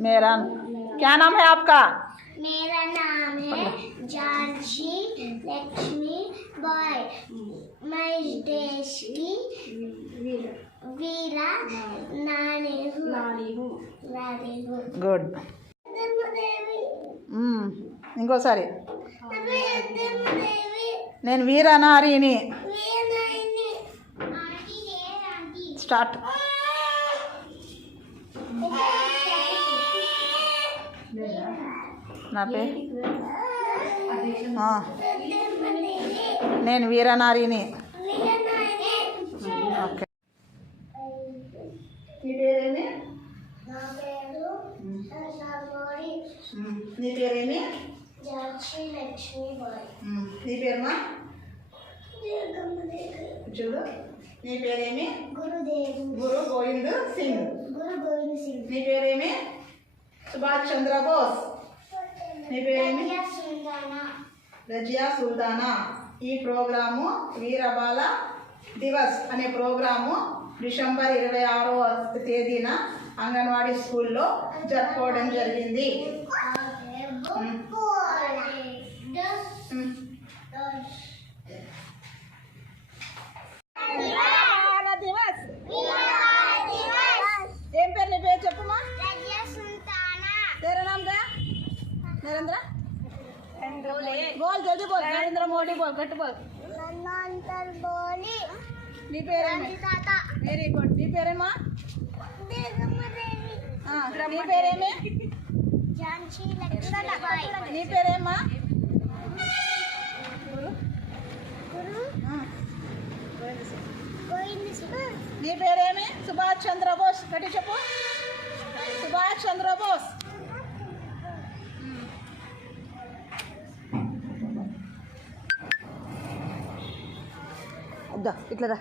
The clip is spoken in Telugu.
मेरा क्या नाम है आपका मेरा नाम है जानशी लक्ष्मी बॉय मैं इस देश की वीरा नानी हूँ नानी हूँ గుడ్ దేవి ఇంకోసారి దేవి నేను వీరనారిని వీరనాయని ఆంటీ ఏ ఆంటీ స్టార్ట్ నా పేరు నేను వీరనారిని. ఓకే. నీ పేరేమి? నా పేరు నగోరి నీ పేరేమి? నీ పేరుమా? చూడు. నీ పేరేమి? గురుదేవు. గురు గోవింద్ సింగ్. గురు గోవింద్ సింగ్. నీ పేరేమి? సుభాష్ చంద్ర బోస్. నీ పేరేమి రజియా సుల్తానా. ఈ ప్రోగ్రాము వీరబాల దివస్ అనే ప్రోగ్రాము డిసెంబర్ ఇరవై ఆరవ తేదీన అంగన్వాడీ స్కూల్లో జరుపుకోవడం జరిగింది. నరేంద్ర? బోల్. జల్దీ బోల్. నరేంద్ర మోడీ బోల్ గట్టి బోల్. నీ పేరేమి వెరీ గుడ్. నీ పేరేమా నీ పేరేమి? నీ పేరేమా నీ పేరేమి? సుభాష్ చంద్రబోస్. గట్టి చెప్పు. సుభాష్ చంద్రబోస్. Da, itlada.